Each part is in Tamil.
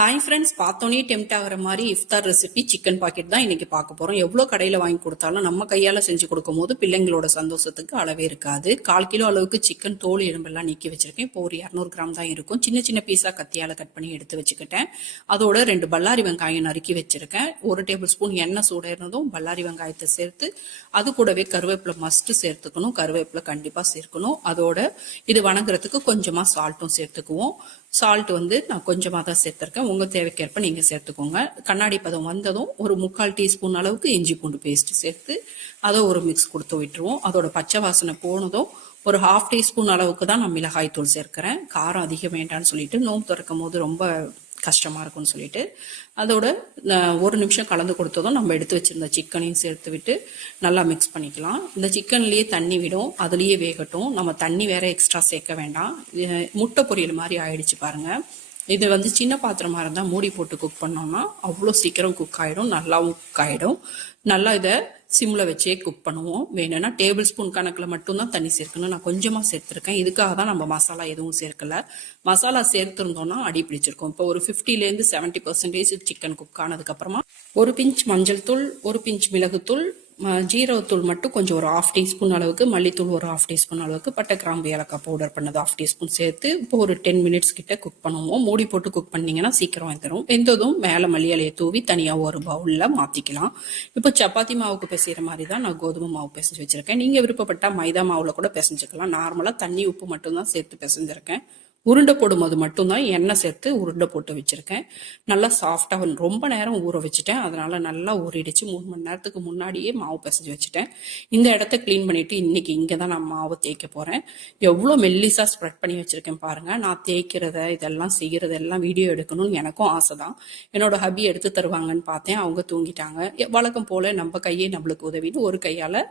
ஹாய் ஃப்ரெண்ட்ஸ், பார்த்தோன்னே டெம்ட் ஆகிற மாதிரி இஃப்தார் ரெசிபி சிக்கன் பாக்கெட் தான் இன்னைக்கு பார்க்க போறோம். எவ்வளோ கடையில் வாங்கி கொடுத்தாலும் நம்ம கையால் செஞ்சு கொடுக்கும் போது பிள்ளைங்களோட சந்தோஷத்துக்கு அளவே இருக்காது. 1/4 கிலோ அளவுக்கு சிக்கன் தோல் எலும்பெல்லாம் நீக்கி வச்சிருக்கேன். இப்போ ஒரு 200 கிராம் தான் இருக்கும். சின்ன சின்ன பீஸாக கத்தியால் கட் பண்ணி எடுத்து வச்சுக்கிட்டேன். அதோட 2 பல்லாரி வெங்காயம் நறுக்கி வச்சிருக்கேன். 1 டேபிள் ஸ்பூன் எண்ணெய் சூடாயிருந்ததும் பல்லாரி வெங்காயத்தை சேர்த்து அது கூடவே கருவேப்பிலை மஸ்ட் சேர்த்துக்கணும். கருவேப்பிலை கண்டிப்பாக சேர்க்கணும். அதோட இது வணங்குறதுக்கு கொஞ்சமாக சால்ட்டும் சேர்த்துக்குவோம். சால்ட் நான் கொஞ்சமாக தான் சேர்த்துருக்கேன். உங்கள் தேவைக்கேற்ப நீங்கள் சேர்த்துக்கோங்க. கண்ணாடி பதம் வந்ததும் ஒரு 3/4 டீஸ்பூன் அளவுக்கு இஞ்சி பூண்டு பேஸ்ட் சேர்த்து அதை ஒரு மிக்ஸ் கொடுத்து விட்டுருவோம். அதோட பச்சை வாசனை போனதும் ஒரு 1/2 டீஸ்பூன் அளவுக்கு தான் நான் மிளகாய் தூள் சேர்க்கிறேன். காரம் அதிகம் வேண்டான்னு சொல்லிட்டு நோம்பு திறக்கும் போது ரொம்ப கஷ்டமாக இருக்கும்னு சொல்லிட்டு அதோட 1 நிமிஷம் கலந்து கொடுத்ததும் நம்ம எடுத்து வச்சிருந்த சிக்கனையும் சேர்த்து விட்டு நல்லா மிக்ஸ் பண்ணிக்கலாம். இந்த சிக்கன்லேயே தண்ணி விடும், அதுலேயே வேகட்டும். நம்ம தண்ணி வேற எக்ஸ்ட்ரா சேர்க்க வேண்டாம். முட்டை பொரியல் மாதிரி ஆயிடுச்சு பாருங்க. இது சின்ன பாத்திரமா இருந்தால் மூடி போட்டு குக் பண்ணோம்னா அவ்வளோ சீக்கிரம் குக் ஆகிடும், நல்லாவும் குக் ஆகிடும். நல்லா இதை சிம்மில் வச்சே குக் பண்ணுவோம். வேணும்னா டேபிள் ஸ்பூன் கணக்கில் மட்டும்தான் தண்ணி சேர்க்கணும். நான் கொஞ்சமாக சேர்த்துருக்கேன். இதுக்காக தான் நம்ம மசாலா எதுவும் சேர்க்கல. மசாலா சேர்த்துருந்தோம்னா அடி பிடிச்சிருக்கும். இப்போ ஒரு 50% 70% சிக்கன் குக் ஆனதுக்கப்புறமா 1 பிஞ்ச் மஞ்சள் தூள், 1 பிஞ்ச் மிளகுத்தூள், ஜீரகத்தூள் மட்டும் கொஞ்சம் ஒரு 1/2 டீஸ்பூன் அளவுக்கு, மல்லித்தூள் ஒரு 1/2 டீஸ்பூன் அளவுக்கு, பட்டை கிராம்பு ஏலக்காய் பவுடர் பண்ணது 1/2 டீஸ்பூன் சேர்த்து இப்போ ஒரு 10 மினிட்ஸ் கிட்ட குக் பண்ணுவோம். மூடி போட்டு குக் பண்ணீங்கன்னா சீக்கிரம் வெந்துடும். வெந்ததும் மேலே மல்லி இலையை தூவி தனியாக ஒரு பவுலில் மாற்றிக்கலாம். இப்போ சப்பாத்தி மாவுக்கு பிசைகிற மாதிரி தான் நான் கோதுமை மாவு பிசைஞ்சு வச்சுருக்கேன். நீங்கள் விருப்பப்பட்டால் மைதா மாவில் கூட பிசைஞ்சுக்கலாம். நார்மலாக தண்ணி உப்பு மட்டும்தான் சேர்த்து பிசைஞ்சிருக்கேன். உருண்டை போடும்போது மட்டும்தான் எண்ணெய் சேர்த்து உருண்டை போட்டு வச்சிருக்கேன். நல்லா சாஃப்டாக ரொம்ப நேரம் ஊற வச்சுட்டேன். அதனால நல்லா ஊறிடுச்சு. 3 மணி நேரத்துக்கு முன்னாடியே மாவு பிசைஞ்சு வச்சுட்டேன். இந்த இடத்த கிளீன் பண்ணிட்டு இன்னைக்கு இங்கே தான் நான் மாவு தேய்க்க போறேன். எவ்வளோ மெல்லிசா ஸ்ப்ரெட் பண்ணி வச்சிருக்கேன் பாருங்க. நான் தேய்க்கிறத இதெல்லாம் செய்யறதெல்லாம் வீடியோ எடுக்கணும்னு எனக்கும் ஆசை தான். என்னோட ஹபி எடுத்து தருவாங்கன்னு பார்த்தேன். அவங்க தூங்கிட்டாங்க. வழக்கம் போல நம்ம கையே நம்மளுக்கு உதவின்னு ஒரு கையால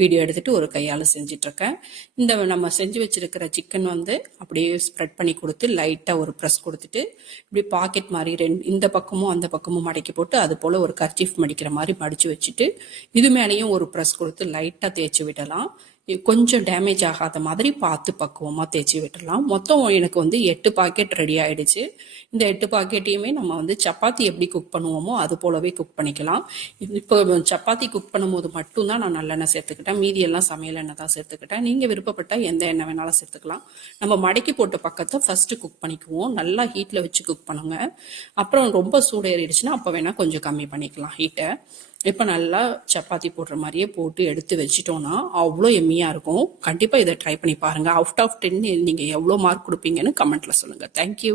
வீடியோ எடுத்துட்டு ஒரு கையால் செஞ்சுட்டு இருக்கேன். இந்த நம்ம செஞ்சு வச்சிருக்கிற சிக்கன் அப்படியே ஸ்ப்ரெட் பண்ணி கொடுத்து லைட்டாக ஒரு ப்ரெஸ் கொடுத்துட்டு இப்படி பாக்கெட் மாதிரி இந்த பக்கமும் அந்த பக்கமும் மடக்கி போட்டு அது போல் ஒரு கர்ச்சீஃப் மடிக்கிற மாதிரி மடிச்சு வச்சுட்டு இது மேலேயும் ஒரு ப்ரெஸ் கொடுத்து லைட்டாக தேய்ச்சி விடலாம். கொஞ்சம் டேமேஜ் ஆகாத மாதிரி பார்த்து பக்குவமாக தேய்ச்சி விட்டுடலாம். மொத்தம் எனக்கு 8 பாக்கெட் ரெடி ஆயிடுச்சு. இந்த 8 பாக்கெட்டையுமே நம்ம சப்பாத்தி எப்படி குக் பண்ணுவோமோ அது போலவே குக் பண்ணிக்கலாம். இப்போ சப்பாத்தி குக் பண்ணும்போது மட்டும்தான் நான் நல்லெண்ணெய் சேர்த்துக்கிட்டேன். மீதி எல்லாம் சமையல் எண்ணெய் தான் சேர்த்துக்கிட்டேன். நீங்கள் விருப்பப்பட்டால் எந்த எண்ணெய் வேணாலும் சேர்த்துக்கலாம். நம்ம மடக்கி போட்ட பக்கத்தை ஃபர்ஸ்ட் குக் பண்ணிக்குவோம். நல்லா ஹீட்டில் வச்சு குக் பண்ணுங்க. அப்புறம் ரொம்ப சூடேறிடுச்சுன்னா அப்போ வேணால் கொஞ்சம் கம்மி பண்ணிக்கலாம் ஹீட்டை. இப்போ நல்லா சப்பாத்தி போடுற மாதிரியே போட்டு எடுத்து வச்சிட்டோம்னா அவ்வளோ எம்மியாக இருக்கும். கண்டிப்பாக இதை ட்ரை பண்ணி பாருங்கள். அவுட் ஆஃப் 10 நீங்கள் எவ்வளோ மார்க் கொடுப்பீங்கன்னு கமெண்ட்டில் சொல்லுங்கள். தேங்க்யூ.